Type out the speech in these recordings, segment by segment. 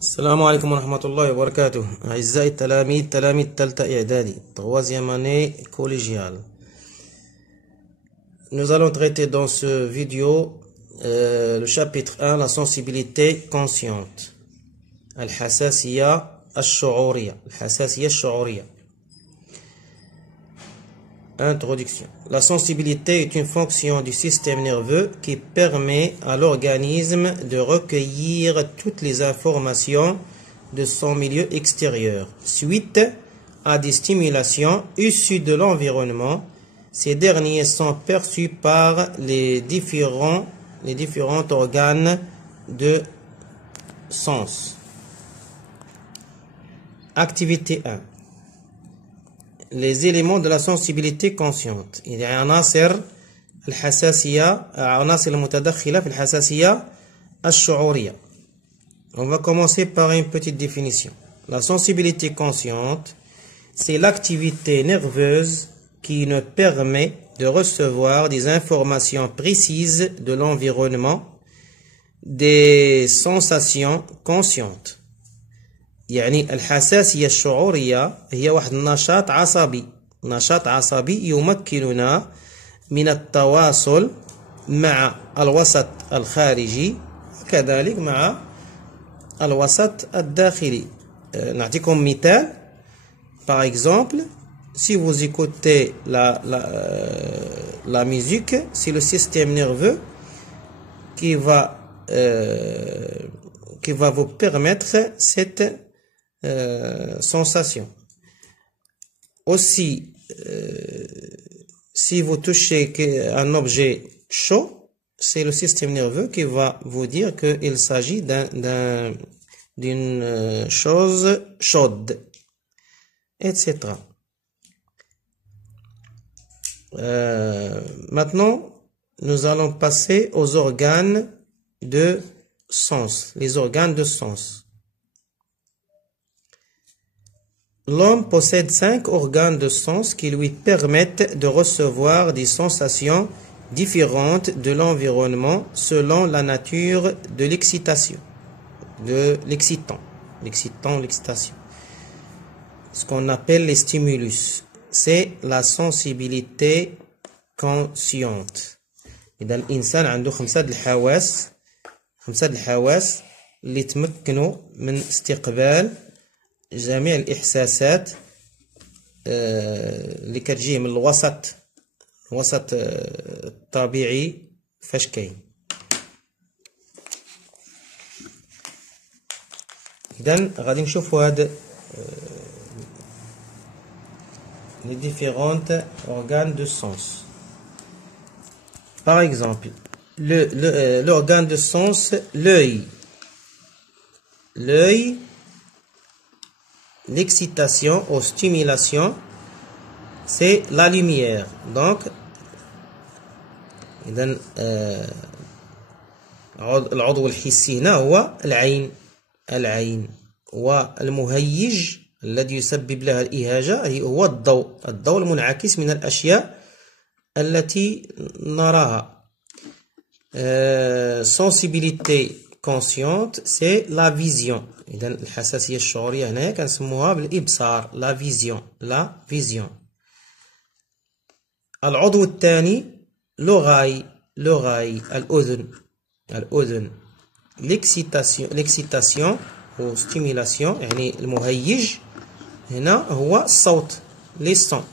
السلام عليكم ورحمة الله وبركاته. أعزائي التلاميذ تالتة إعدادي troisième année collégiale. Nous allons traiter dans ce vidéo le chapitre 1, la sensibilité consciente. الحساسية الشعورية. الحساسية الشعورية. Introduction. La sensibilité est une fonction du système nerveux qui permet à l'organisme de recueillir toutes les informations de son milieu extérieur. Suite à des stimulations issues de l'environnement, ces derniers sont perçus par les différents organes de sens. Activité 1. Les éléments de la sensibilité consciente. Il y a عناصر الحساسية عناصر المتدخلة في الحساسية الشعورية. On va commencer par une petite définition. La sensibilité consciente, c'est l'activité nerveuse qui nous permet de recevoir des informations précises de l'environnement, des sensations conscientes. يعني الحساسية الشعورية هي واحد النشاط عصبي يمكننا من التواصل مع الوسط الخارجي وكذلك مع الوسط الداخلي. نعطيكم مثال. Par exemple, si vous écoutez la musique, c'est le système nerveux qui va vous permettre cette sensation. Aussi, si vous touchez un objet chaud, c'est le système nerveux qui va vous dire qu'il s'agit d'une chose chaude, etc. Maintenant, nous allons passer aux organes de sens. Les organes de sens. L'homme possède 5 organes de sens qui lui permettent de recevoir des sensations différentes de l'environnement selon la nature de l'excitation, de l'excitation. Ce qu'on appelle les stimulus. C'est la sensibilité consciente. إذا الإنسان عنده خمسة الحواس اللي تمكنوا من استقبال جميع الإحساسات اللي كتجيه من الوسط الطبيعي فاش كاين. إذن غادي نشوفوا هاد les différentes organes de sens. Par exemple, l'organe de sens, l'œil. L'œil, l'excitation ou stimulation, c'est la lumière. Donc, إذن العضو الحسي هنا هو العين والمهيج الذي يسبب لها الإهاجة هو الضوء المنعكس من الأشياء التي نراها. Sensibilité consciente, c'est la vision. إذا الحساسية الشعورية هنا كنسموها بالإبصار. la vision. العضو الثاني l'oreille, الأذن. l'excitation ou stimulation يعني المهيج هنا هو الصوت les sons.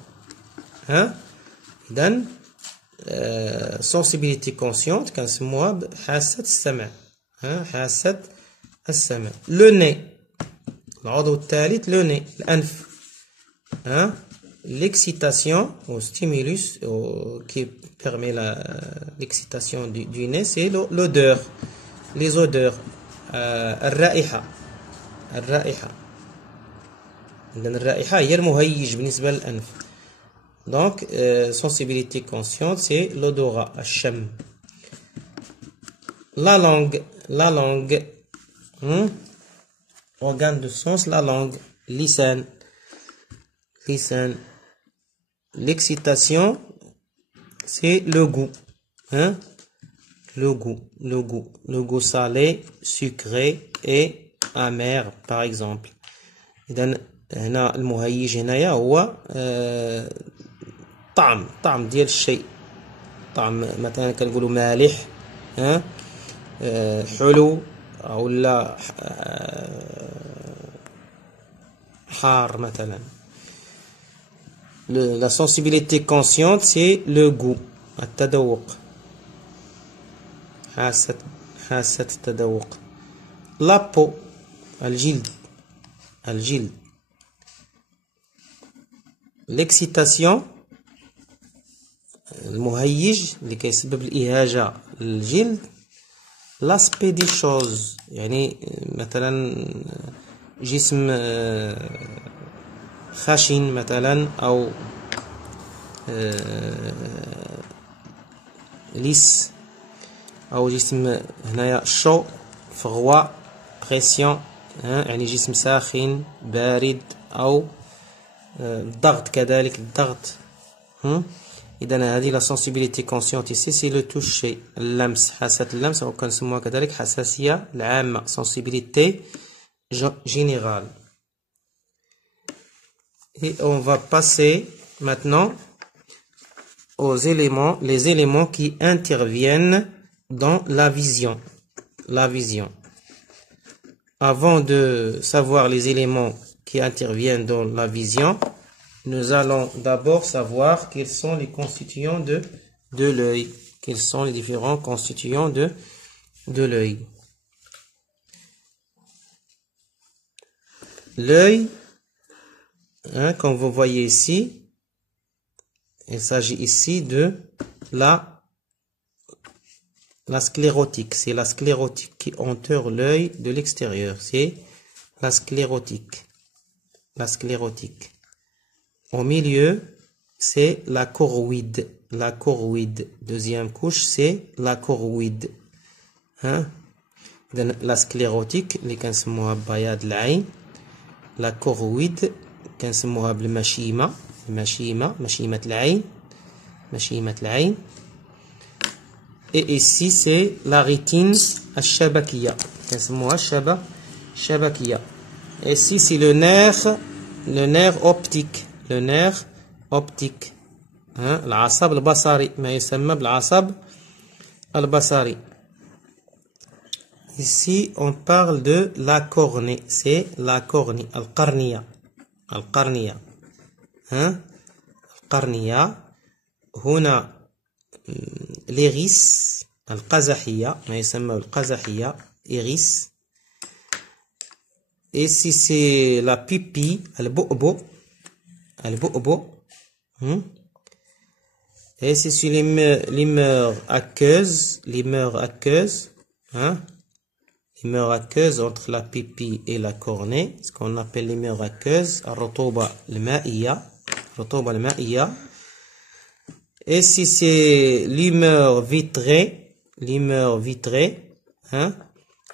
إذن sensibilité consciente كنسموها بحاسة السمع. حاسة السمع. le nez, العضو الثالث le nez, الأنف. l'excitation ou stimulus qui permet l'excitation du nez, c'est l'odeur, les odeurs. الرائحة. إذن الرائحة هي المهيج بالنسبة للأنف. Donc, sensibilité consciente, c'est l'odorat, الشم. La langue. Organe de sens, la langue. Lisan. L'excitation, c'est le goût. Le goût salé, sucré et amer par exemple. إذن هنا المهيج هنايا هو طعم ديال الشيء. طعم مثلا كنقولوا مالح، حلو أو لا حار مثلا. La sensibilité consciente c'est le goût، التذوق، حاسة التذوق. La peau، الجلد. L'excitation، المهيج اللي كيسبب الإهاجة للجلد. L'aspect des choses، يعني مثلا جسم خشن مثلا أو ليس، أو جسم هنايا شو، فغوا، بريسيون، يعني جسم ساخن بارد، أو الضغط كذلك الضغط. إذا هذه لا sensibilité consciente ici c'est le toucher، اللمس، حاسة اللمس، أو كنسموها كذلك حساسية العامة، sensibilité générale. Et on va passer maintenant aux éléments, les éléments qui interviennent dans la vision. La vision. Avant de savoir les éléments qui interviennent dans la vision, nous allons d'abord savoir quels sont les constituants de l'œil. Quels sont les différents constituants de l'œil. L'œil, comme vous voyez ici, il s'agit ici de la sclérotique. C'est la sclérotique qui entoure l'œil de l'extérieur. C'est la sclérotique. La sclérotique. Au milieu, c'est la choroïde. La choroïde. Deuxième couche, c'est la choroïde. La sclérotique, اللي كنسموها بياض العين. La choroïde, كنسموها بالمشيمة. مشيمة العين. Et ici, c'est la rétine الشبكية. كنسموها الشبكية. Et ici, c'est le nerf optique. Le nerf optique. العصب البصري، ما يسمى بالعصب البصري. Ici, on parle de la cornée. C'est la cornée. القرنية. القرنية. هنا l'iris القزحية، ما يسمى بالقزحية، iris. Ici, c'est la pupille البؤبؤ. Et c'est sur l'humeur aqueuse. L'humeur aqueuse entre la pupille et la cornée, ce qu'on appelle l'humeur aqueuse, الرطوبة المائية. Et si c'est l'humeur vitrée,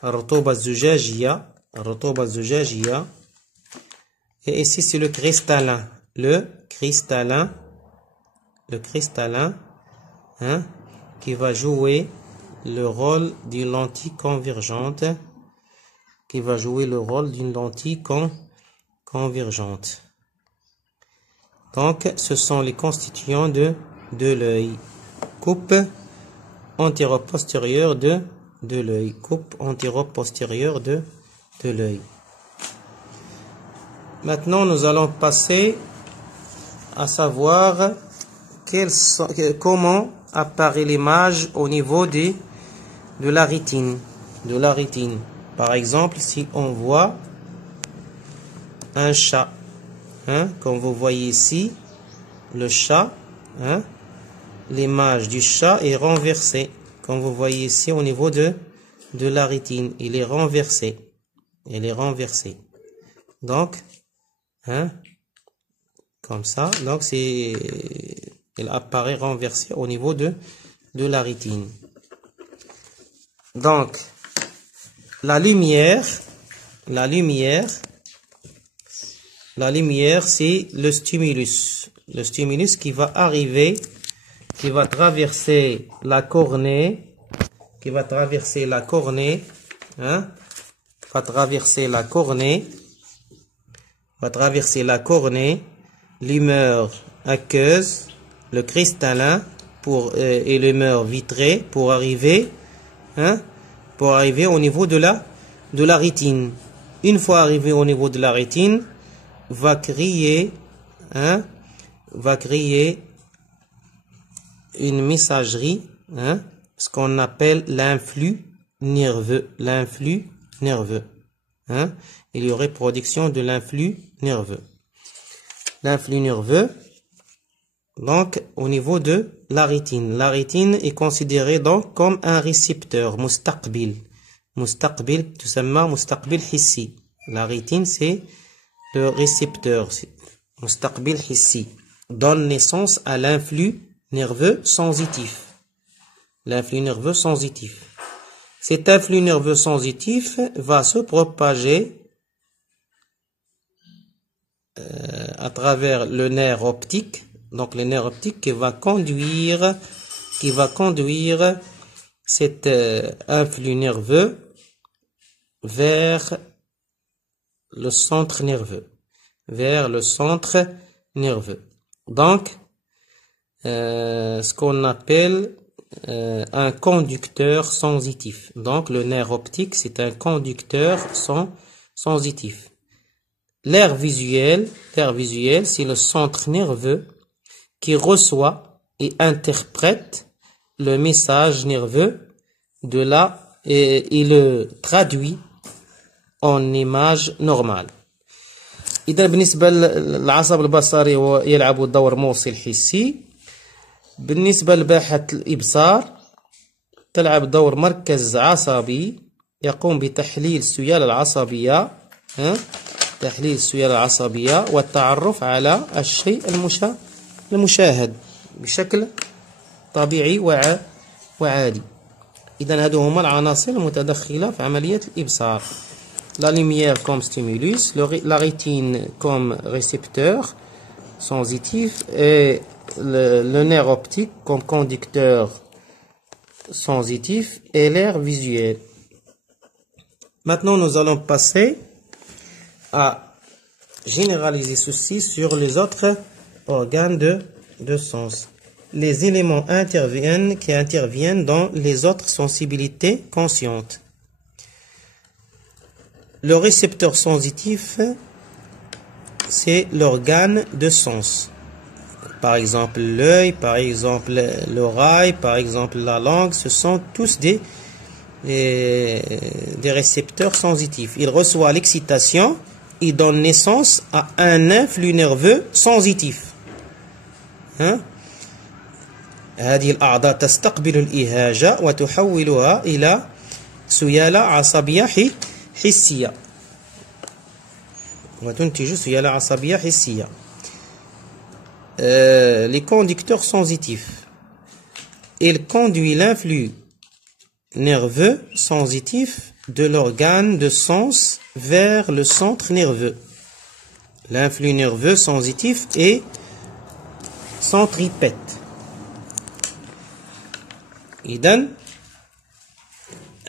الرطوبة الزجاجية. Et ici c'est le cristallin, qui va jouer le rôle d'une lentille convergente, Donc, ce sont les constituants de l'œil. Coupe antéro-postérieure de l'œil. Maintenant, nous allons passer à savoir comment apparaît l'image au niveau de la rétine. Par exemple, si on voit un chat, comme vous voyez ici, le chat, l'image du chat est renversée. Comme vous voyez ici au niveau de la rétine, il est renversé. Donc, comme ça, donc il apparaît renversé au niveau de la rétine. Donc, la lumière, c'est le stimulus. Le stimulus qui va arriver, qui va traverser la cornée, va traverser la cornée, l'humeur aqueuse, le cristallin et l'humeur vitrée pour arriver au niveau de la rétine. Une fois arrivé au niveau de la rétine, va créer une messagerie, ce qu'on appelle l'influx nerveux. Il y aurait production de l'influx nerveux. Donc au niveau de la rétine. La rétine est considérée donc comme un récepteur, mustaqbil, tusamma mustaqbil hissi. La rétine c'est le récepteur, mustaqbil hissi, donne naissance à l'influx nerveux sensitif. Cet influx nerveux sensitif va se propager à travers le nerf optique. Donc le nerf optique qui va conduire cet influx nerveux vers le centre nerveux. Donc ce qu'on appelle un conducteur sensitif. Donc le nerf optique c'est un conducteur sensitif. L'aire visuelle c'est le centre nerveux qui reçoit et interprète le message nerveux et le traduit en image normale. إذا بالنسبة للعصب البصري هو يلعب دور موصل حسي. بالنسبة لباحة الإبصار تلعب دور مركز عصبي يقوم بتحليل السيالة العصبية والتعرف على الشيء المشاهد بشكل طبيعي وعادي. إذا هادو هما العناصر المتدخلة في عملية الإبصار. La lumière comme stimulus, la rétine comme récepteur sensitif et le nerf optique comme conducteur sensitif et l'aire visuelle. Maintenant, nous allons passer à généraliser ceci sur les autres organes de sens. Les éléments qui interviennent dans les autres sensibilités conscientes. Le récepteur sensitif, c'est l'organe de sens. Par exemple, l'œil, par exemple, l'oreille, par exemple, la langue, ce sont tous des récepteurs sensitifs. Il reçoit l'excitation, il donne naissance à un influx nerveux sensitif. هذه الأعضاء تستقبل الإهاجة وتحولها إلى سيالة عصبية حسية وتنتج سيالة عصبية حسية. Les conducteurs sensitifs, il conduit l'influx nerveux sensitif de l'organe de sens vers le centre nerveux. L'influx nerveux sensitif est centripète. إذن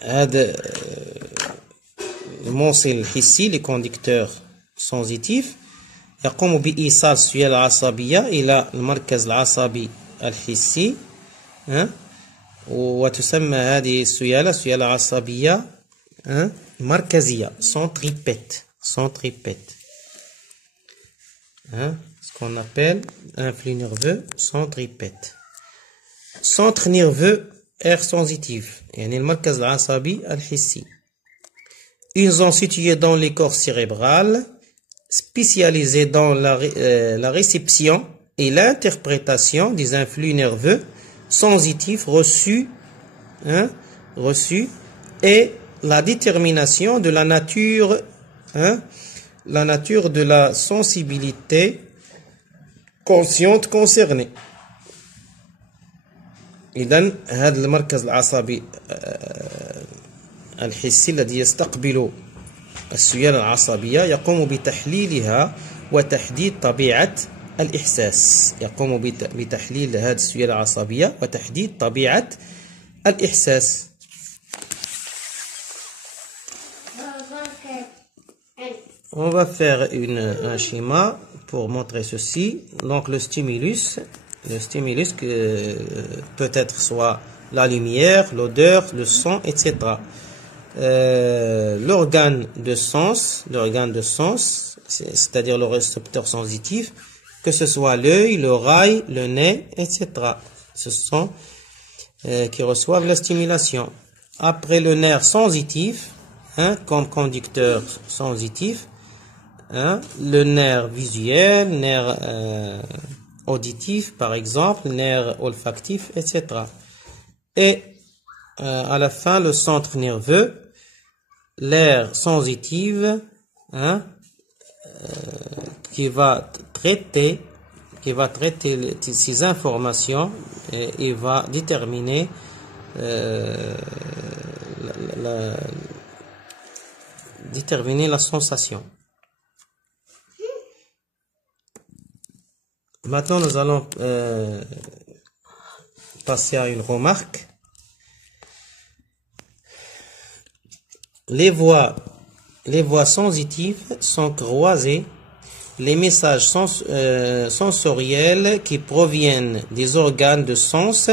هذا الموصل الحسي les conducteurs sensitifs يقوم بإيصال السيالة العصبية إلى المركز العصبي الحسي وتسمى هذه السيالة سيالة عصبية مركزية centripète ce qu'on appelle un flux nerveux centripète. Centre nerveux air sensitif يعني المركز العصبي الحسي. Ils sont situés dans les corps cérébral, spécialisés dans la réception et l'interprétation des influx nerveux sensitifs reçus et la détermination de la nature de la sensibilité consciente concernée. إذن هذا المركز العصبي الحسي الذي يستقبل السيالة العصبية يقوم بتحليلها وتحديد طبيعة الإحساس. يقوم بتحليل هذه السيالة العصبية وتحديد طبيعة الإحساس. On va faire un schéma pour montrer ceci. Donc le stimulus que peut-être soit la lumière, l'odeur, le son, etc. L'organe de sens, c'est-à-dire le récepteur sensitif, que ce soit l'œil, l'oreille, le nez, etc. Ce sont qui reçoivent la stimulation. Après le nerf sensitif, comme conducteur sensitif, le nerf visuel, nerf auditif par exemple, nerf olfactif, etc. Et à la fin, le centre nerveux, l'aire sensitive, qui va traiter ces informations et va déterminer la sensation. Maintenant, nous allons passer à une remarque. Les voies sensitives sont croisées. Les messages sensoriels qui proviennent des organes de sens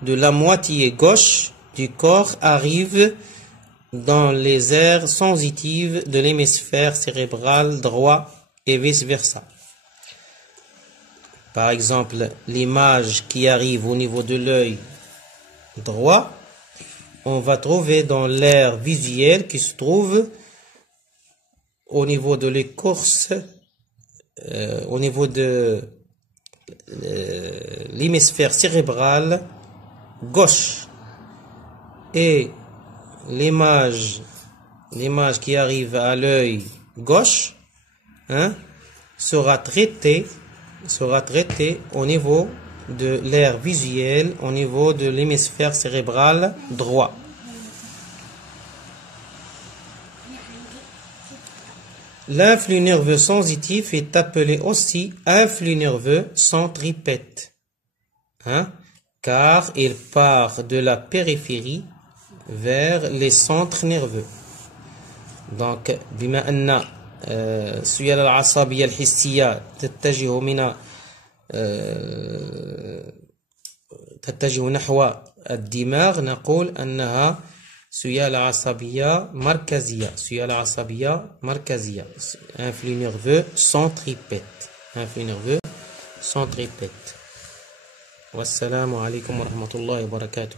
de la moitié gauche du corps arrivent dans les aires sensitives de l'hémisphère cérébral droit et vice-versa. Par exemple, l'image qui arrive au niveau de l'œil droit, on va trouver dans l'aire visuelle qui se trouve au niveau de l'écorce, au niveau de l'hémisphère cérébral gauche. Et l'image qui arrive à l'œil gauche sera traitée au niveau de l'aire visuelle, au niveau de l'hémisphère cérébral droit. L'influx nerveux sensitif est appelé aussi influx nerveux centripète, car il part de la périphérie vers les centres nerveux. Donc, بما أن السيالة العصبية الحسية تتجه نحو الدماغ، نقول أنها سيالة عصبية مركزية. influx nerveux centripète. والسلام عليكم ورحمة الله وبركاته.